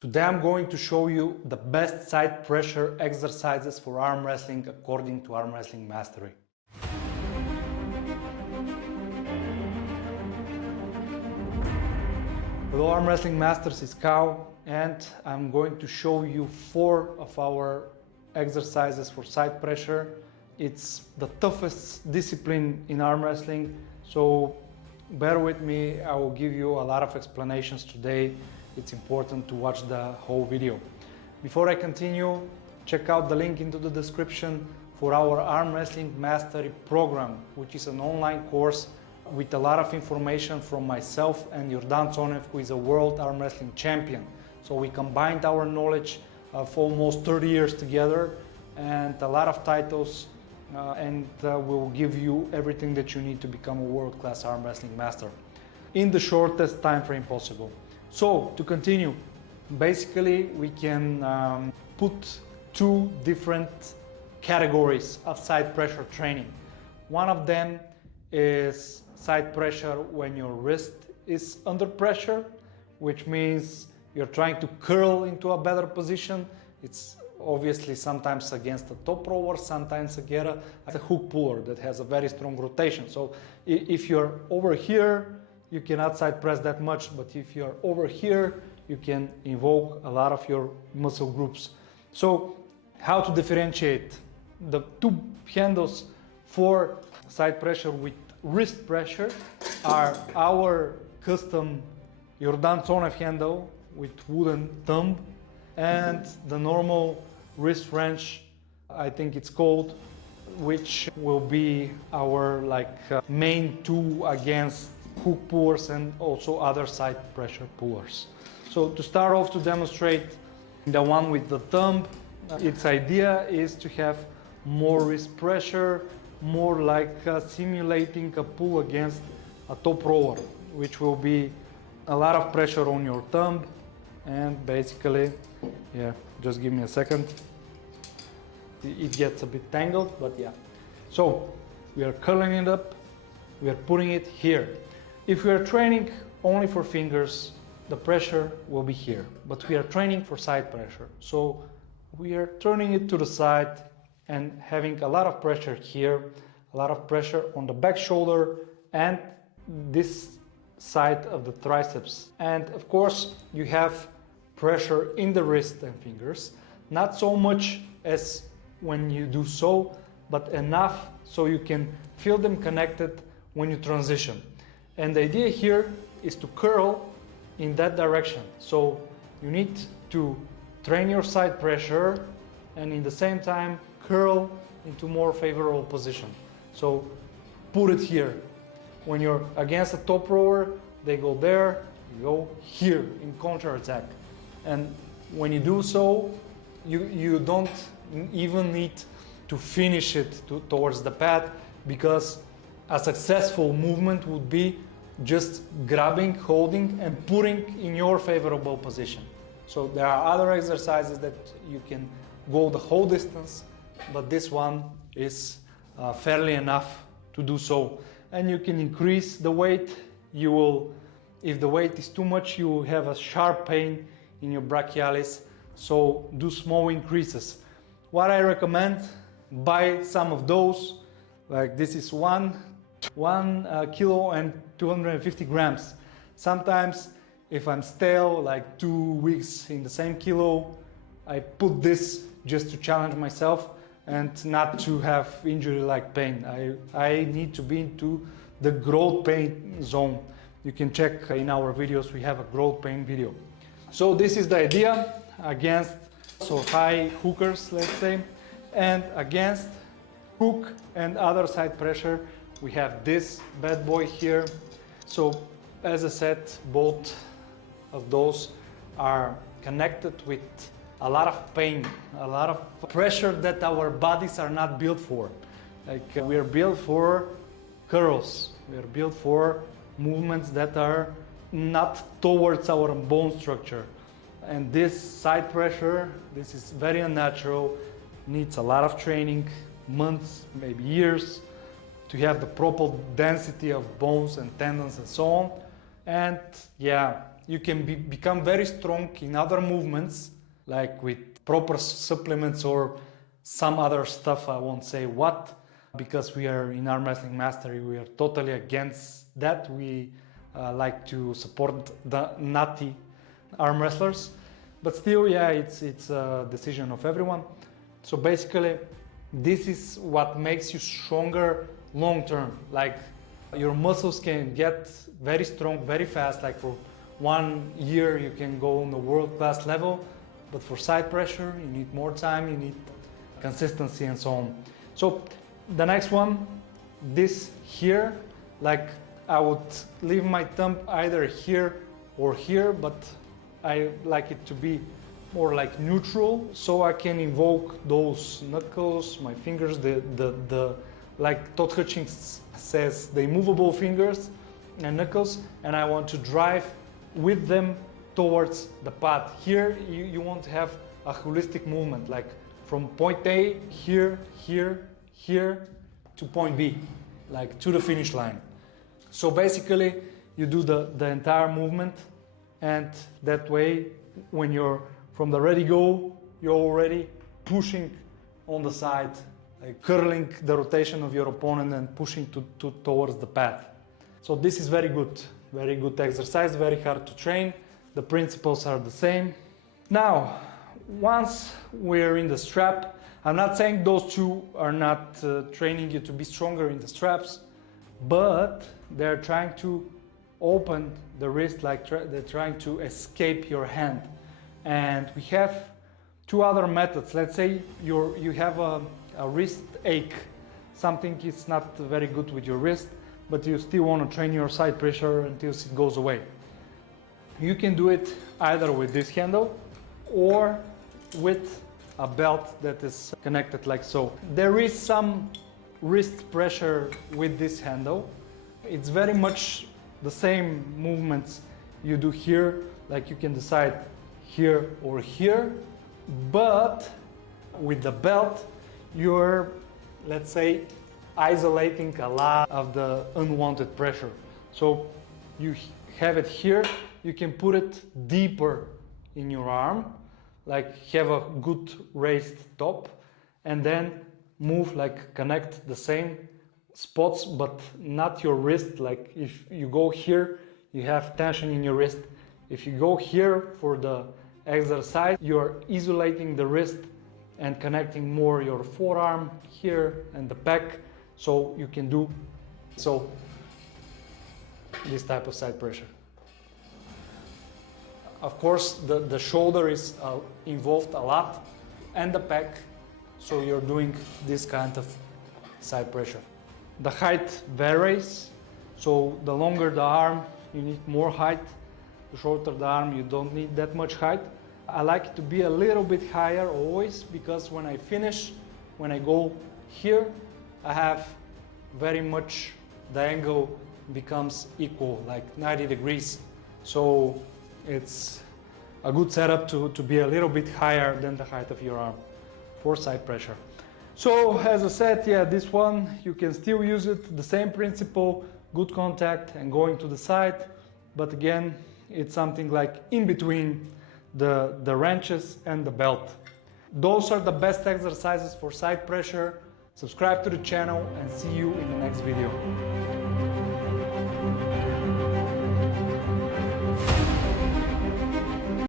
Today I'm going to show you the best side pressure exercises for arm wrestling according to Arm Wrestling Mastery. Hello Arm Wrestling Masters, it's Kao, and I'm going to show you 4 of our exercises for side pressure. It's the toughest discipline in arm wrestling, so bear with me. I will give you a lot of explanations today. It's important to watch the whole video. Before I continue, check out the link into the description for our Arm Wrestling Mastery program, which is an online course with a lot of information from myself and Yordan Tsonev, who is a world arm wrestling champion. So we combined our knowledge of almost 30 years together and a lot of titles, and we'll give you everything that you need to become a world-class arm wrestling master in the shortest time frame possible. So to continue, basically we can put 2 different categories of side pressure training. One of them is side pressure when your wrist is under pressure, which means you're trying to curl into a better position. It's obviously sometimes against a top rower, sometimes against a hook puller that has a very strong rotation. So if you're over here, you cannot side press that much, but if you're over here, you can invoke a lot of your muscle groups. So how to differentiate? The 2 handles for side pressure with wrist pressure are our custom Yordan Tsonev handle with wooden thumb and the normal wrist wrench, I think it's called, which will be our main tool against hook pullers and also other side pressure pullers. So to start off, to demonstrate the one with the thumb, its idea is to have more wrist pressure, more like simulating a pull against a top rower, which will be a lot of pressure on your thumb. And basically, yeah, just give me a second. It gets a bit tangled, but yeah. So we are curling it up, we are putting it here. If we are training only for fingers, the pressure will be here, but we are training for side pressure. So we are turning it to the side and having a lot of pressure here, a lot of pressure on the back shoulder and this side of the triceps. And of course, you have pressure in the wrist and fingers, not so much as when you do so, but enough so you can feel them connected when you transition. And the idea here is to curl in that direction. So you need to train your side pressure and in the same time curl into more favorable position. So put it here. When you're against a top rower, they go there, you go here in counter attack. And when you do so, you don't even need to finish it towards the pad, because a successful movement would be just grabbing, holding and putting in your favorable position. So there are other exercises that you can go the whole distance, but this one is fairly enough to do so. And you can increase the weight. You will, if the weight is too much, you will have a sharp pain in your brachialis. So do small increases. What I recommend, buy some of those. Like this is 1 kilo and 250 grams. Sometimes if I'm stale, like 2 weeks in the same kilo, I put this just to challenge myself and not to have injury-like pain. I need to be into the growth pain zone. You can check in our videos, we have a growth pain video. So this is the idea against high hookers, let's say, and against hook and other side pressure, we have this bad boy here. So as I said, both of those are connected with a lot of pain, a lot of pressure that our bodies are not built for. Like we are built for curls, we are built for movements that are not towards our bone structure. And this side pressure, this is very unnatural, needs a lot of training, months, maybe years, to have the proper density of bones and tendons and so on. And yeah, you can become very strong in other movements, like with proper supplements or some other stuff. I won't say what, because we are in Arm Wrestling Mastery, we are totally against that. We like to support the nutty arm wrestlers, but still, yeah, it's a decision of everyone. So basically, this is what makes you stronger long term. Like, your muscles can get very strong very fast. Like, for 1 year you can go on the world-class level, but for side pressure you need more time, you need consistency and so on. So the next one, this here, like, I would leave my thumb either here or here, but I like it to be more like neutral, so I can invoke those knuckles, my fingers, the like Todd Hutchings says, the immovable fingers and knuckles, and I want to drive with them towards the pad. Here you want to have a holistic movement, like from point A, here, here, here, to point B, like to the finish line. So basically you do the entire movement, and that way when you're from the ready go, you're already pushing on the side, like curling the rotation of your opponent and pushing towards the pad. So this is very good exercise, very hard to train. The principles are the same. Now, once we're in the strap, I'm not saying those two are not training you to be stronger in the straps, but they're trying to open the wrist, like they're trying to escape your hand. And we have two other methods. Let's say you have a wrist ache, something is not very good with your wrist, but you still want to train your side pressure until it goes away. You can do it either with this handle or with a belt that is connected like so. There is some wrist pressure with this handle. It's very much the same movements you do here, like you can decide here or here, but with the belt you're, let's say, isolating a lot of the unwanted pressure. So you have it here, you can put it deeper in your arm, like have a good raised top, and then move, like connect the same spots but not your wrist. Like if you go here, you have tension in your wrist. If you go here for the exercise, you're isolating the wrist and connecting more your forearm here and the pec, so you can do this type of side pressure. Of course, the shoulder is involved a lot, and the pec, so you're doing this kind of side pressure. The height varies, so the longer the arm, you need more height. The shorter the arm, you don't need that much height. I like it to be a little bit higher always, because when I finish, when I go here, I have very much, the angle becomes equal, like 90 degrees. So it's a good setup to be a little bit higher than the height of your arm for side pressure. So as I said, yeah, this one, you can still use it, the same principle, good contact and going to the side, but again, it's something like in between the wrenches and the belt. Those are the best exercises for side pressure. Subscribe to the channel and see you in the next video.